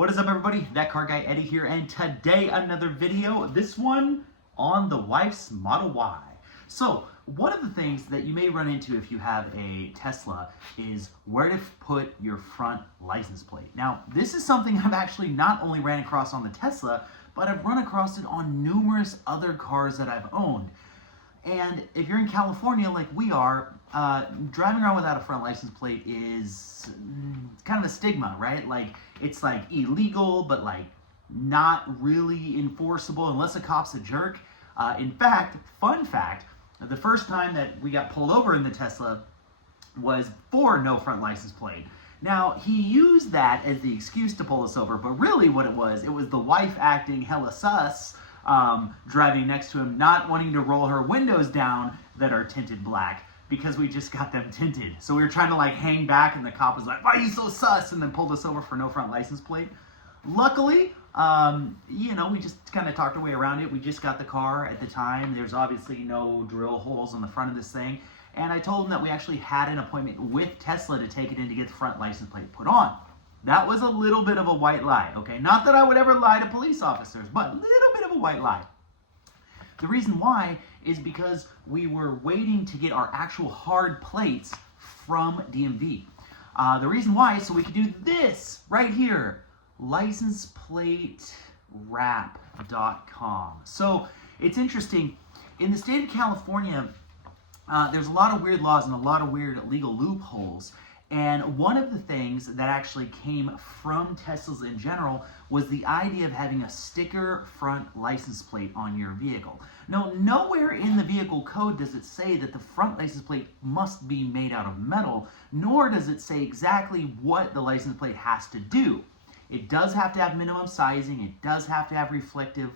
What is up, everybody? That car guy Eddie here, and today another video, this one on the wife's Model Y. So one of the things that you may run into if you have a Tesla is where to put your front license plate. Now, this is something I've actually not only ran across on the Tesla, but I've run across it on numerous other cars that I've owned. And if you're in California like we are, driving around without a front license plate is kind of a stigma, right? Like, it's like illegal, but like not really enforceable unless a cop's a jerk. In fact, fun fact, the first time that we got pulled over in the Tesla was for no front license plate. Now, he used that as the excuse to pull us over, but really what it was the wife acting hella sus, driving next to him, not wanting to roll her windows down that are tinted black because we just got them tinted. So we were trying to like hang back, and the cop was like, "Why are you so sus?" and then pulled us over for no front license plate. Luckily, we just kind of talked our way around it. We just got the car at the time. There's obviously no drill holes on the front of this thing. And I told him that we actually had an appointment with Tesla to take it in to get the front license plate put on. That was a little bit of a white lie, okay? Not that I would ever lie to police officers, but a little bit of a white lie. The reason why is because we were waiting to get our actual hard plates from DMV. The reason why is so we could do this right here, licenseplate.wrap.com. So it's interesting. In the state of California, there's a lot of weird laws and a lot of weird legal loopholes. And one of the things that actually came from Teslas in general was the idea of having a sticker front license plate on your vehicle. Now, nowhere in the vehicle code does it say that the front license plate must be made out of metal, nor does it say exactly what the license plate has to do. It does have to have minimum sizing, it does have to have reflective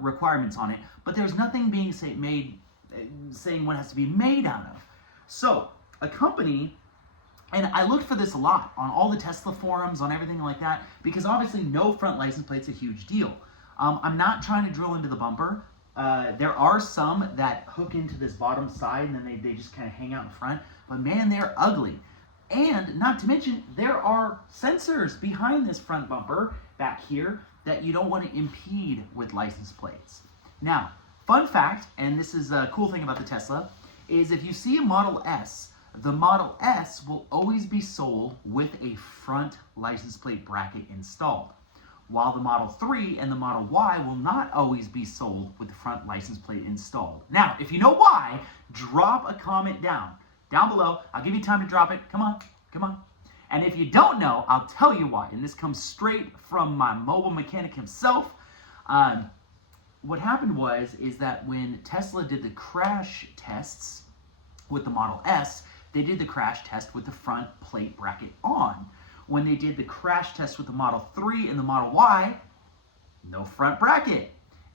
requirements on it, but there's nothing being saying what it has to be made out of. So, a company, and I looked for this a lot on all the Tesla forums, on everything like that, because obviously no front license plate's a huge deal. I'm not trying to drill into the bumper. There are some that hook into this bottom side and then they just kind of hang out in front, but man, they're ugly. And not to mention, there are sensors behind this front bumper back here that you don't want to impede with license plates. Now, fun fact, and this is a cool thing about the Tesla, is if you see a Model S, the Model S will always be sold with a front license plate bracket installed, while the Model 3 and the Model Y will not always be sold with the front license plate installed. Now, if you know why, drop a comment down below. I'll give you time to drop it. Come on. And if you don't know, I'll tell you why. And this comes straight from my mobile mechanic himself. What happened is that when Tesla did the crash tests with the Model S, they did the crash test with the front plate bracket on. When they did the crash test with the Model 3 and the Model Y, no front bracket.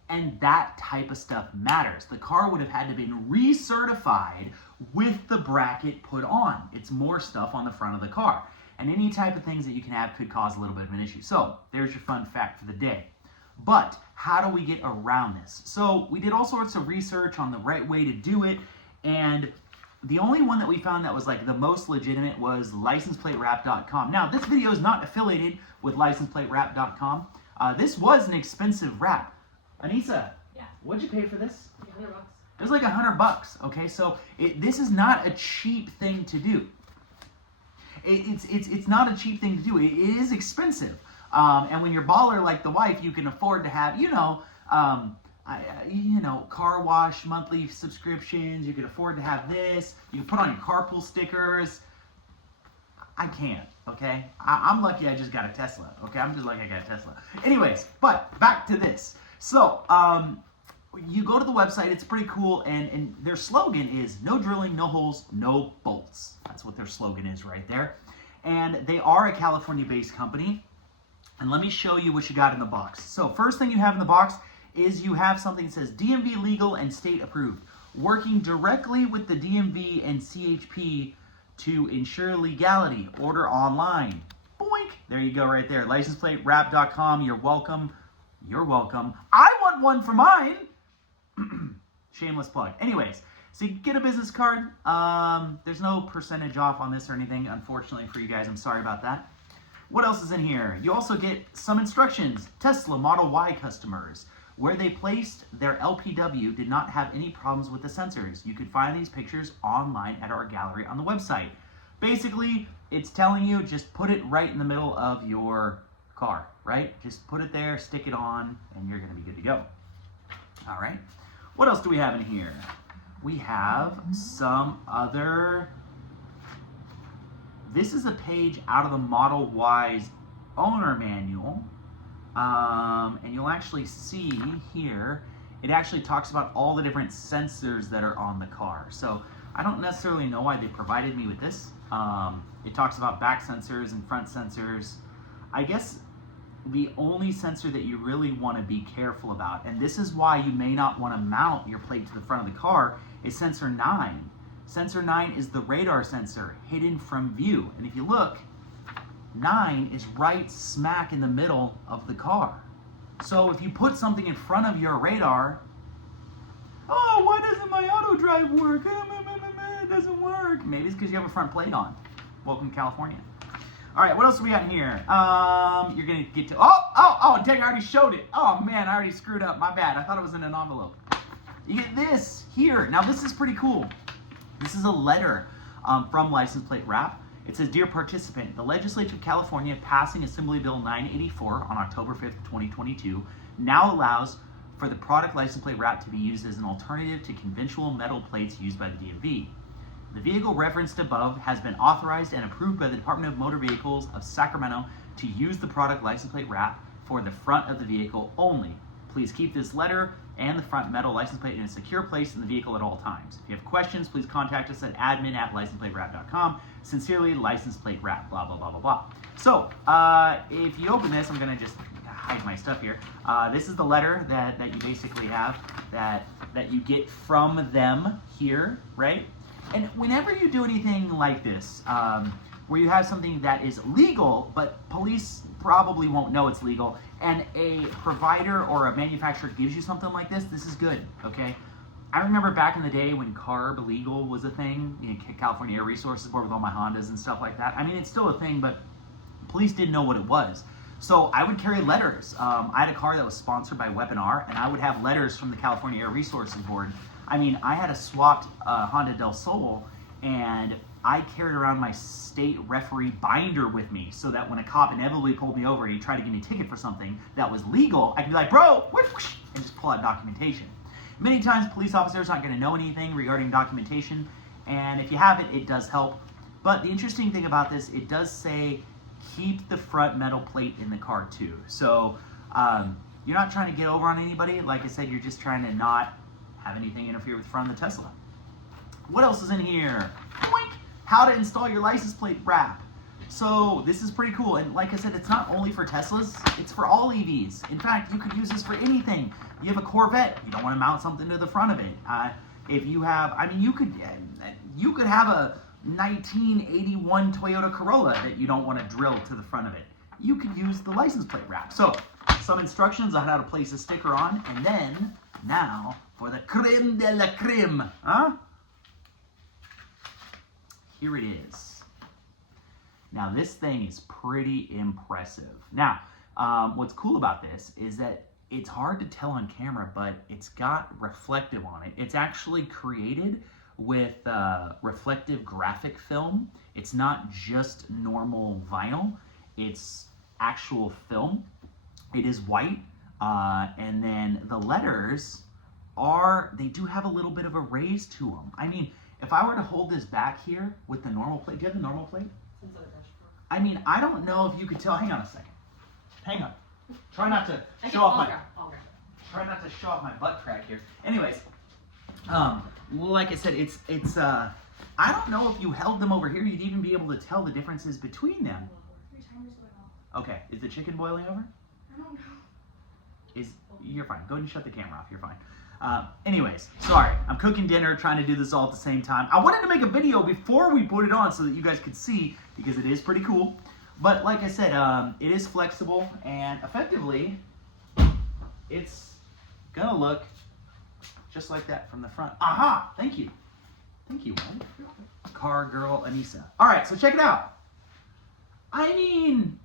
And that type of stuff matters. The car would have had to be recertified with the bracket put on. It's more stuff on the front of the car. And any type of things that you can have could cause a little bit of an issue. So there's your fun fact for the day. But how do we get around this? So we did all sorts of research on the right way to do it, and the only one that we found that was like the most legitimate was licenseplate.wrap.com. Now, this video is not affiliated with licenseplate.wrap.com. This was an expensive wrap. Anissa, yeah. What'd you pay for this? $100. It was like $100. Okay, so this is not a cheap thing to do. It's not a cheap thing to do. It is expensive. And when you're baller like the wife, you can afford to have, car wash monthly subscriptions. You can afford to have this. You can put on your carpool stickers. I can't, okay? I'm lucky I just got a Tesla, okay? I'm just lucky I got a Tesla. Anyways, but back to this. So, you go to the website, it's pretty cool, and their slogan is no drilling, no holes, no bolts. That's what their slogan is right there. And they are a California-based company. And let me show you what you got in the box. So first thing you have in the box is you have something that says DMV legal and state approved. Working directly with the DMV and CHP to ensure legality. Order online. Boink! There you go right there. Licenseplate.wrap.com. You're welcome. You're welcome. I want one for mine. Shameless plug. Anyways, so you get a business card. There's no percentage off on this or anything, unfortunately for you guys. I'm sorry about that. What else is in here? You also get some instructions. Tesla Model Y customers. Where they placed their LPW did not have any problems with the sensors. You could find these pictures online at our gallery on the website. Basically, it's telling you just put it right in the middle of your car, right? Just put it there, stick it on, and you're gonna be good to go. All right. What else do we have in here? We have some other... This is a page out of the Model Y's owner manual. And you'll actually see here, it actually talks about all the different sensors that are on the car. So I don't necessarily know why they provided me with this. It talks about back sensors and front sensors. I guess the only sensor that you really want to be careful about, and this is why you may not want to mount your plate to the front of the car, is sensor 9. Sensor 9 is the radar sensor hidden from view. And if you look, 9 is right smack in the middle of the car. So if you put something in front of your radar, oh, why doesn't my auto drive work? It doesn't work. Maybe it's because you have a front plate on. Welcome to California. All right, what else do we got in here? You're gonna get to, dang, I already showed it. Oh man, I already screwed up, my bad. I thought it was in an envelope. You get this here. Now this is pretty cool. This is a letter from License Plate Wrap. It says, Dear participant, the Legislature of California passing Assembly Bill 984 on October 5th, 2022 now allows for the product license plate wrap to be used as an alternative to conventional metal plates used by the DMV. The vehicle referenced above has been authorized and approved by the Department of Motor Vehicles of Sacramento to use the product license plate wrap for the front of the vehicle only. Please keep this letter and the front metal license plate in a secure place in the vehicle at all times. If you have questions, please contact us at admin@licenseplate-wrap.com. Sincerely, License Plate Wrap, blah, blah, blah, blah, blah. So, if you open this, I'm going to just hide my stuff here. This is the letter that you basically have that you get from them here, right? And whenever you do anything like this, where you have something that is legal, but police probably won't know it's legal, and a provider or a manufacturer gives you something like this, this is good, okay? I remember back in the day when CARB legal was a thing, you know, California Air Resources Board with all my Hondas and stuff like that. I mean, it's still a thing, but police didn't know what it was. So I would carry letters. I had a car that was sponsored by Weapon R, and I would have letters from the California Air Resources Board. I mean, I had a swapped Honda Del Sol, and I carried around my state referee binder with me so that when a cop inevitably pulled me over and he tried to give me a ticket for something that was legal, I could be like, bro, whoosh, and just pull out documentation. Many times police officers aren't going to know anything regarding documentation, and if you have it, it does help. But the interesting thing about this, it does say keep the front metal plate in the car too. So you're not trying to get over on anybody. Like I said, you're just trying to not have anything interfere with the front of the Tesla. What else is in here? Boink! How to install your license plate wrap. So this is pretty cool, and like I said, it's not only for Teslas, it's for all EVs. In fact, you could use this for anything. You have a Corvette, you don't want to mount something to the front of it. If you have, I mean, you could have a 1981 Toyota Corolla that you don't want to drill to the front of it. You could use the license plate wrap. So some instructions on how to place a sticker on, and then now for the creme de la creme, huh? Here it is. Now this thing is pretty impressive. Now, what's cool about this is that it's hard to tell on camera, but it's got reflective on it. It's actually created with reflective graphic film. It's not just normal vinyl, it's actual film. It is white, and then the letters they do have a little bit of a raise to them. I mean, if I were to hold this back here with the normal plate, do you have the normal plate? I mean, I don't know if you could tell. Hang on a second. Hang on. Try not to show off my butt crack here. Anyways, like I said, it's I don't know if you held them over here, you'd even be able to tell the differences between them. Okay, is the chicken boiling over? I don't know. You're fine. Go ahead and shut the camera off. You're fine. Anyways, sorry. I'm cooking dinner, trying to do this all at the same time. I wanted to make a video before we put it on so that you guys could see, because it is pretty cool. But like I said, it is flexible, and effectively, it's gonna look just like that from the front. Aha! Thank you. Thank you, man. Car girl Anissa. All right, so check it out. I mean,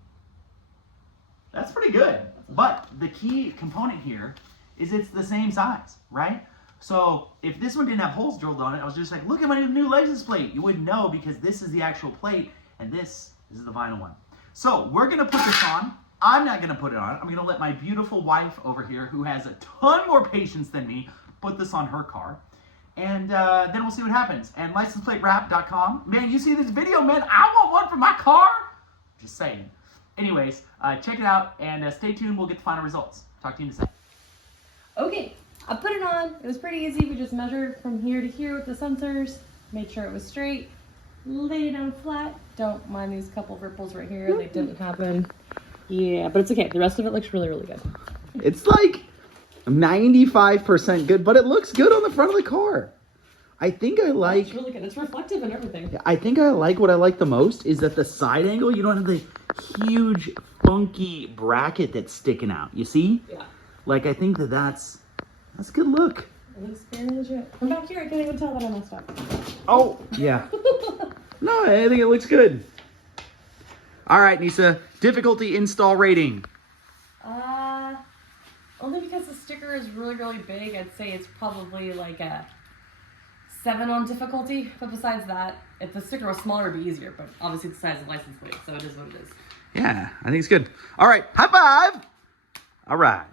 That's pretty good. But the key component here is it's the same size, right? So if this one didn't have holes drilled on it, I was just like, look at my new license plate. You wouldn't know because this is the actual plate and this is the vinyl one. So we're gonna put this on. I'm not gonna put it on. I'm gonna let my beautiful wife over here, who has a ton more patience than me, put this on her car. And then we'll see what happens. And licensplatewrap.com. Man, you see this video, man, I want one for my car. Just saying. Anyways, check it out and stay tuned. We'll get the final results. Talk to you in a second. Okay, I put it on. It was pretty easy. We just measured from here to here with the sensors, made sure it was straight, laid it down flat. Don't mind these couple ripples right here. They didn't happen. Yeah, but it's okay. The rest of it looks really, really good. It's like 95% good, but it looks good on the front of the car. I think I like... It's really good. It's reflective and everything. I think I like what I like the most is that the side angle, you don't have the huge, funky bracket that's sticking out. You see? Yeah. Like, I think that's a good look. It looks very legit. From back here, I can't even tell that I messed up. Oh, yeah. No, I think it looks good. All right, Nisa. Difficulty install rating. Only because the sticker is really, really big, I'd say it's probably like a 7 on difficulty. But besides that, if the sticker was smaller, it'd be easier. But obviously the size of the license plate, so it is what it is. Yeah, I think it's good. All right, high five. All right.